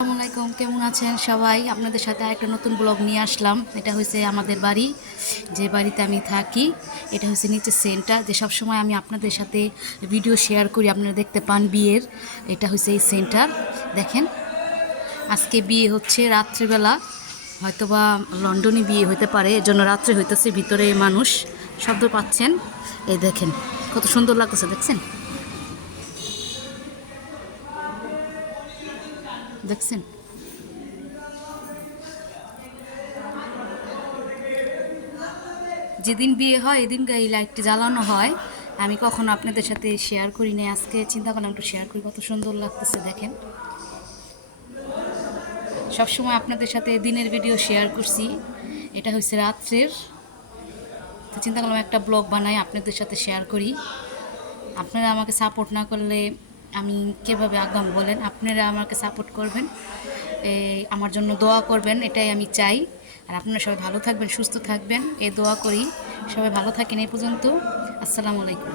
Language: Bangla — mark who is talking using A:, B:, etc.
A: আসসালামু আলাইকুম, কেমন আছেন সবাই? আপনাদের সাথে একটা নতুন ব্লগ নিয়ে আসলাম। এটা হচ্ছে আমাদের বাড়ি, যে বাড়িতে আমি থাকি। এটা হচ্ছে নিচে সেন্টার, যে সব সময় আমি আপনাদের সাথে ভিডিও শেয়ার করি, আপনারা দেখতে পান বিয়ের। এটা হচ্ছে এই সেন্টার, দেখেন। আজকে বিয়ে হচ্ছে রাত্রেবেলা, হয়তোবা লন্ডনে বিয়ে হতে পারে এর জন্য রাত্রে হইতেছে ভিতরে মানুষ। শব্দ পাচ্ছেন, এই দেখেন, কত সুন্দর লাগতেছে, দেখছেন? দেখছেন যেদিন বিয়ে হয়, এদিন এই লাইটটি জ্বালানো হয়। আমি কখনো আপনাদের সাথে শেয়ার করি না আজকে চিন্তা করলাম একটু শেয়ার করি। কত সুন্দর লাগতেছে, দেখেন। সবসময় আপনাদের সাথে দিনের ভিডিও শেয়ার করছি। এটা হচ্ছে রাত্রের। তো চিন্তা করলাম একটা ব্লগ বানাই, আপনাদের সাথে শেয়ার করি। আপনারা আমাকে সাপোর্ট না করলে আমি কীভাবে আগাম বলেন, আপনারা আমাকে সাপোর্ট করবেন। আমার জন্য দোয়া করবেন, এটাই আমি চাই। আর আপনারা সবাই ভালো থাকবেন, সুস্থ থাকবেন। এ দোয়া করি। সবাই ভালো থাকেন এই পর্যন্ত। আসসালামু আলাইকুম।